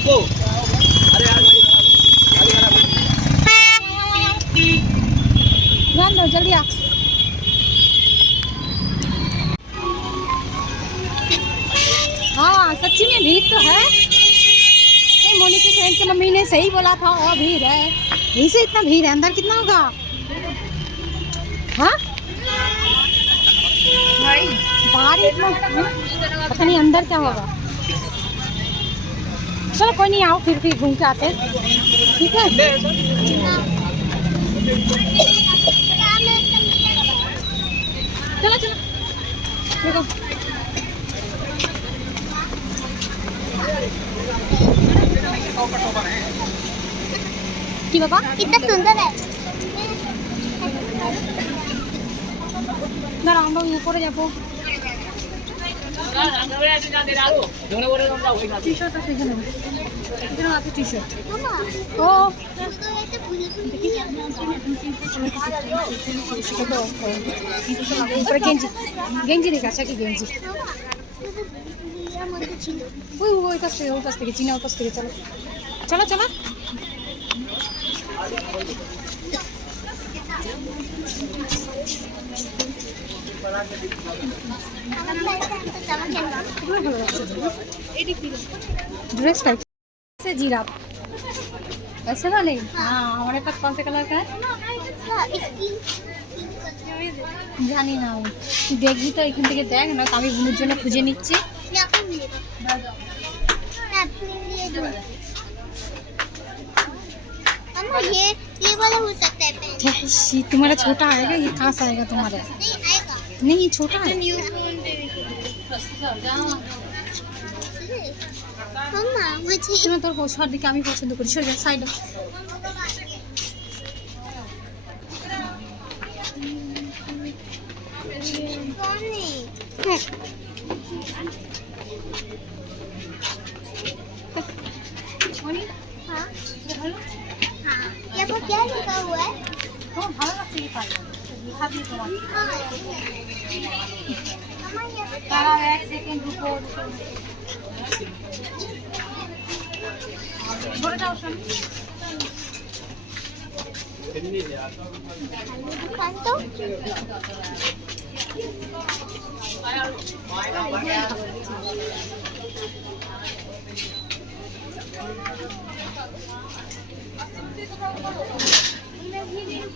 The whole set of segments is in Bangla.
इसको अरे यार, गाड़ी खराब गाड़ी खराब। ध्यान दो जल्दी आ। हाँ सच्ची में भीड़ तो है। मोनी फ्रेंड की मम्मी ने सही बोला था, और भीड़ है। यहीं से इतना भीड़ है, अंदर कितना होगा? हाँ? बाहर इतना पता नहीं अंदर क्या होगा। चलो कोई नहीं आओ फिर फिर घूम के आते हैं। ठीक है चलो चलो देखो কি বাবা कितना सुंदर है দাঁড়া আমরা ওই উপরে যাবো গেঞ্জি দেখে আছে কি গেঞ্জি ওই ওই কাছ থেকে ওই কাছ থেকে চিনা ওই কাছ থেকে চলো চলো চলো আমার প্যান্ট জামা কেন ड्रेस टाइप से जीरा ऐसे वाले हाँ हमारे पास कौन से कलर का है इसकी জানি না আমি তুই দেখবি তো এখান থেকে দেখ না আমি বোনের জন্য খুঁজে নিচ্ছি या फिर मिलेगा मैं अपने लिए दूंगी मम्मा ये ये वाला हो सकता है पेन ये तुम्हारा छोटा आएगा ये कहाँ से आएगा तुम्हारा नहीं आएगा नहीं ये छोटा है न्यू मम्मा मुझे শোনো তোর সর দিকে আমি পছন্দ করি সরে সাইড कौन है हाँ हाँ यहाँ पर क्या लिखा हुआ है ভালো লাগছে এই পারবে ভাবি তোমার हाँ मम्मा তারাও এক সেকেন্ড রুকো ধরে যাও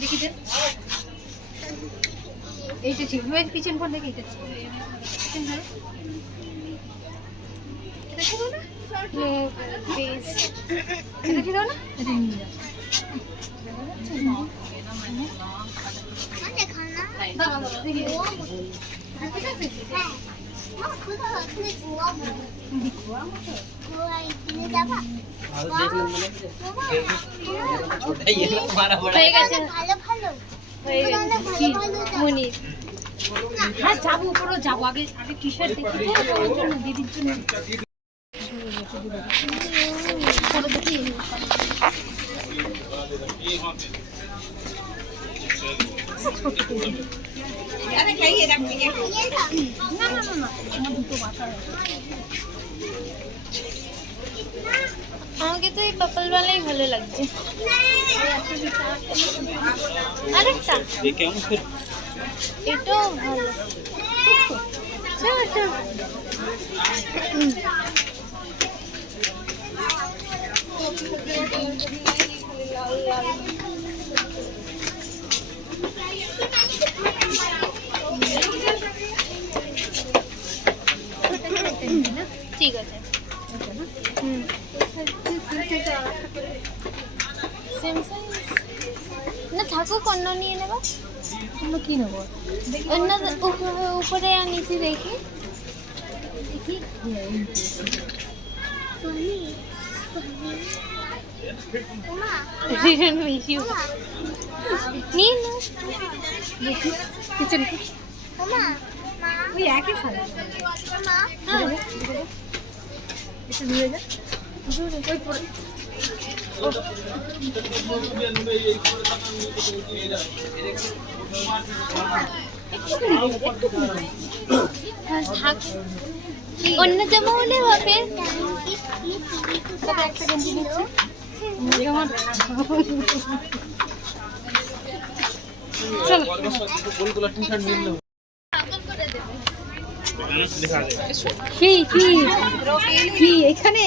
দেখি দে এইটা ঠিক ওই পিছন পর দেখি এটা। পিছন ধরো এটা ঠিক না প্লিজ এটা ঠিক না এটা নিয়ে যাও দেখি হয়ে গেছে মনির হ্যাঁ যাব ওপরও যাব আগে আগে টি শার্ট জন্য দিদির না না না না আমার দুটো বাচ্চা আমাকে তো এই কপালওয়ালাই ভালো লাগছে আরেকটা এটাও ভালো ঠিক আছে হুম না থাকুক অন্য নিয়ে নেবা। অন্য কি নেব? অন্য উপরে আর নিচে দেখি। ওমা নিন কিচেন ওমা মা। ওই একই সাইজ। মা একটু দূরে যা। ওই পরে অন্য জামা হলে হবে। এখানে?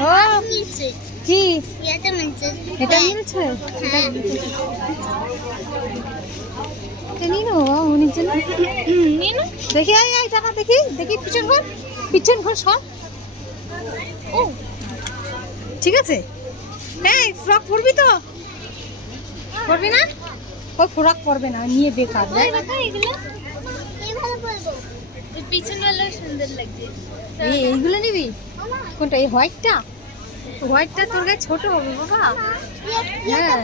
ও হ্যাঁ দেখি আয় আয় টাকা দেখি দেখি পিছন ঘর পিছন ঘর সব ও ঠিক আছে এই ফ্রক পরবি তো পরবি না ওই ফ্রক পরবে না নিয়ে বেকার এই সুন্দর লাগছে। এই এইগুলো নিবি? কোনটা এই হোয়াইটটা? হোয়াইটটা তোর গায়ে ছোট হবে বাবা। হ্যাঁ।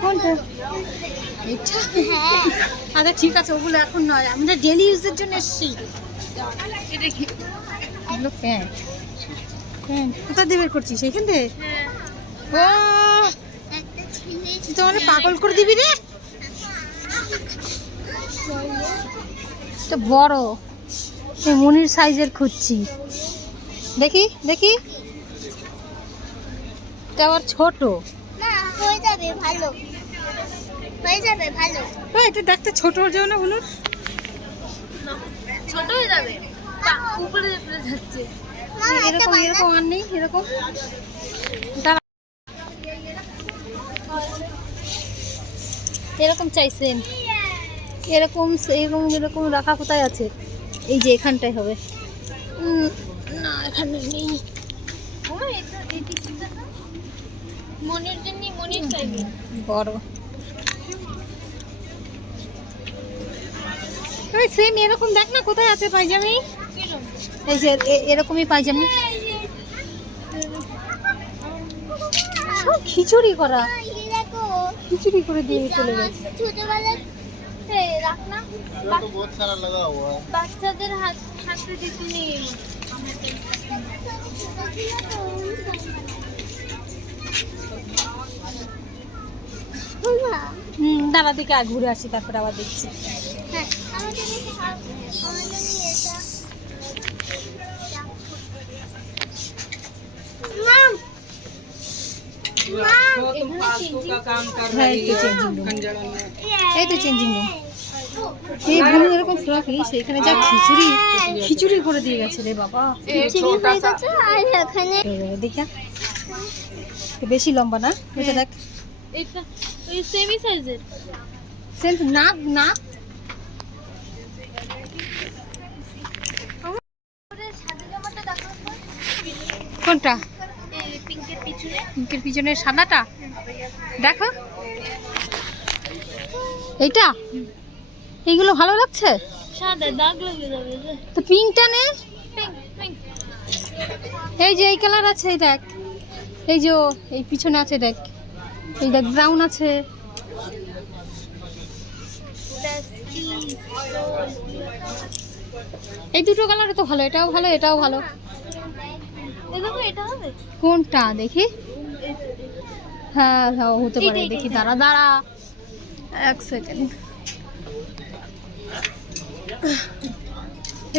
কোনটা? এটা হ্যাঁ। আচ্ছা ঠিক আছে ওগুলো এখন নয়। আমরা ডেলি ইউজের জন্য এসেছি। এগুলো প্যান্ট। প্যান্ট। কোথা দিয়ে বের করছিস? এখান থেকে ও! তুই তো আমাকে পাগল করে দিবি রে? তো বড়। এই মনির সাইজের খুঁজছি। দেখি দেখি। এটা আবার ছোট। না হয়ে যাবে ভালো। হয়ে যাবে ভালো। ও এটা দেখতে ছোট হয়ে যাবে না বলুন ছোট হয়ে যাবে? উপরে উপরে যাচ্ছে। এরকম এরকম আর নেই এরকম। এরকম চাইছেন। এরকম এরকম এরকম রাখা কোথায় আছে? এই যে এখানটায় হবে। না এখানে নেই। মনের জন্য মনের চাইবে। বড়। ওই সেম এরকম দেখ না কোথায় আছে পায়জামি? এই যে এরকমই পায়জামি। খিচুড়ি করা। খিচুড়ি করে দিয়ে চলে গেছে। না। বাচ্চাদের হাত দিতে হুম দাঁড়া দিকে আর ঘুরে আসি তারপরে আবার দেখছি। হ্যাঁ এটা মাম! হ্যাঁ চেঞ্জিং এই তো চেঞ্জিং রুম এই বুনু এরকম ফ্রক এই সেখানে যা খিচুড়ি খিচুড়ি করে দিয়ে গেছে রে বাবা। ছোটা আর এখানে দেখা। বেশি লম্বা না এটা দেখ। ওই সেমি সাইজের সেন্ট না না কোনটা? এই পিঙ্কের পিছনে। পিঙ্কের পিছনে সাদাটা? দেখো। এইটা? এইগুলো ভালো লাগছে? সাদা দাগ লেগে যাবে তো পিঙ্কটা নে। এই যে এই কালার আছে এই দেখ। এই যে এই পিছনে আছে দেখ। এই দেখ ব্রাউন আছে। এই দুটো কালারে তো ভালো এটাও ভালো এটাও ভালো। এটা কোনটা? দেখি। হ্যাঁ হ্যাঁ হতে পারে। দেখি দাঁড়া দাঁড়া। এক সেকেন্ড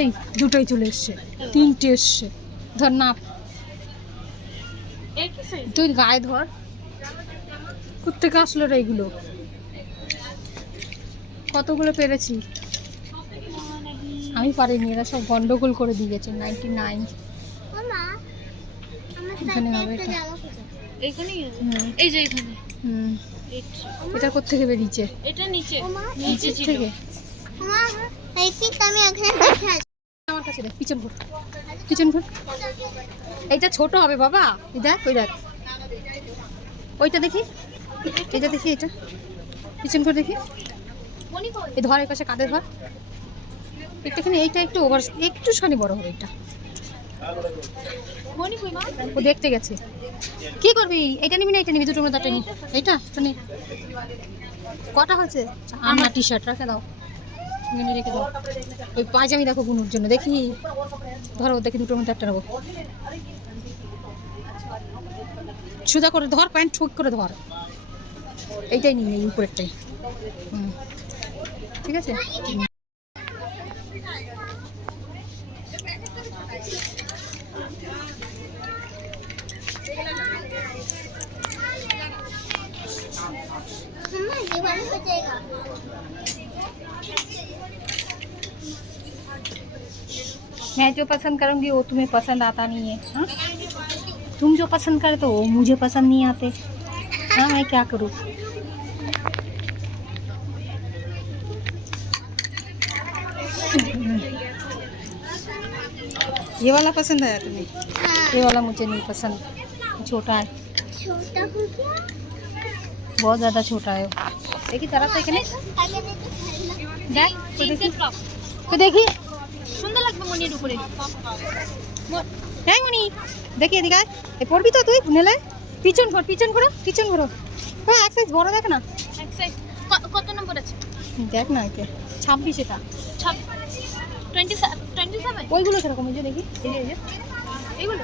এই দুটোই চলে এসছে। তিনটে এসছে। ধর না। তুই গায়ে ধর। কোথেকে আসলো রে এইগুলো কতগুলো পেরেছি? আমি পারিনি এরা সব গন্ডগোল করে দিয়ে গেছে নাইনটি নাইন এখানে হবে এই যে এখানে হুম। এটা- এটা কোথেকে বেরিয়েছে? এটা নিচে। নিচে থেকে মা এই ঠিক আমি এখানে বসে আছি? আমার কাছে দেখ পিছন ঘুর। পিছন ঘুর? এইটা ছোট হবে বাবা। এই দেখ ওই দেখ। ওইটা দেখি। এটা দেখি এটা। পিছন করে দেখি। কই এই ধর এই পাশে কাঁধে ধর একটুখানি এইটা একটু ওভার একটু খানি বড় হবে এটা ও দেখতে গেছে। কি করবি? এটা নিবি না, এটা নিবি দুটোর মধ্যে একটা নি এইটা তো কটা হয়েছে? আমার টি শার্ট রাখে দাও। এখানে রেখে দাও। ওই পায়জামি দেখো বুনুর জন্য, দেখি। ধরো, দেখি দুটোর মধ্যে একটা নেব। সোজা করে ধর, প্যান্ট ঠুক করে ধর। এইটাই নিয়ে এই উপরেরটাই। ঠিক আছে? बचेगा मैं जो पसंद करूँगी वो तुम्हें पसंद आता नहीं है हाँ? तुम जो पसंद करे तो वो मुझे पसंद नहीं आते। हाँ मैं क्या करूँ? ये वाला पसंद आया तुम्हें? हाँ। ये वाला मुझे नहीं पसंद। छोटा है। छोटा हो बहुत ज़्यादा छोटा है দেখি তারা তো এখানে? দেখ তো দেখি। সুন্দর লাগবে মনির উপরে। হ্যাঁ মনি। দেখি এদিকে এ পড়বি তো তুই নেলে পিছন ঘর পিছন ঘোরো পিছন ঘোরো। হ্যাঁ এক সাইজ বড় দেখ না। এক সাইজ কত নম্বর আছে? দেখ না একে। ছাব্বিশ এটা। ওইগুলো সেরকম যে দেখি। এইগুলো? এইগুলো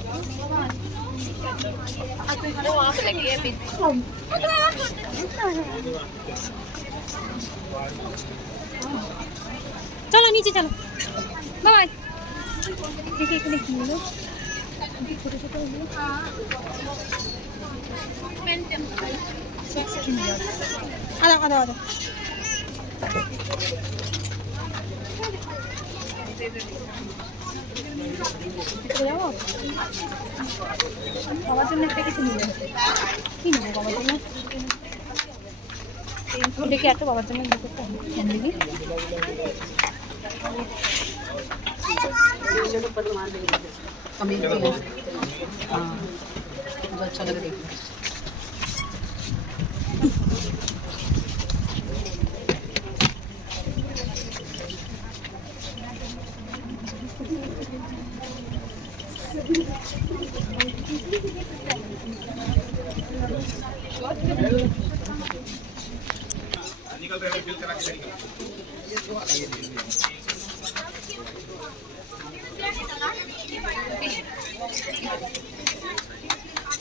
চলো নিচে চলো বাবাই দেখি এখানে কি হলো ছোটো ছোটো হলো আদা আদা আদা ভিতরে যাব বাবার জন্য একটা কিছু নিবে কি নেব বাবার জন্য দেখি একটা বাবার জন্য নিতে দেখি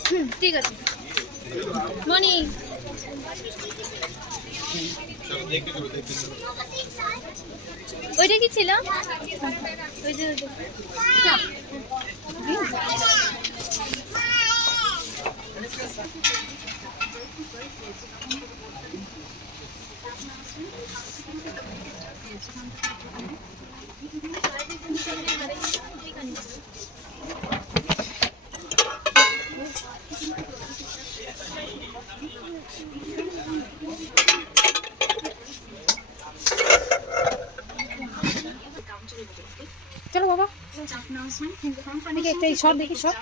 হুম ঠিক আছে। মনি। ওইটা কি ছিল? ওই যে চলো বাবা। দেখি একটা শর্ট দেখি short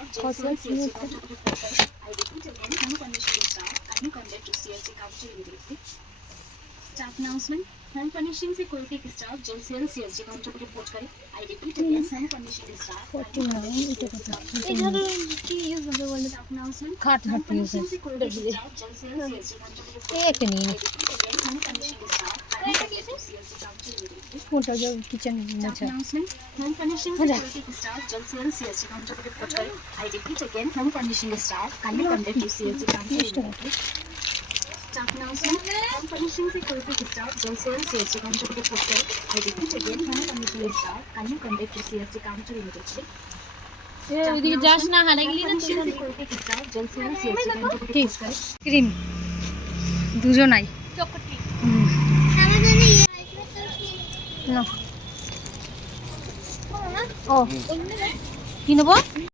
Staff announcement. Home furnishing से कोई भी स्टाफ जल्द से जल्द सीएसडी काउंटर पर रिपोर्ट करे I repeat again home furnishing staff forty nine এটা কত এই ধরো কি ইউজ হবে বলে staff announcement খাট home হাট ইউজ furnishing से कोई भी स्टाफ जल्द से जल्द सीएसडी काउंटर पर रिपोर्ट এই একটা নিয়ে নি again home furnishing staff I repeat CSD counter immediately কোনটা যে কিচেন Staff মোছা announcement. Home furnishing Hold से on. कोई भी staff जल्द से जल्द सीएसडी काउंटर पर रिपोर्ट करे I repeat again home furnishing staff kindly contact to CSG Staff announcement. Confirmation security staff Joseph CST Counter to Hotel. I repeat again, Hana Commission staff, can you contact to CST Counter immediately? ওদিকে যাস না হারা গেলি না ক্রিম দুজনাই ও কি নেব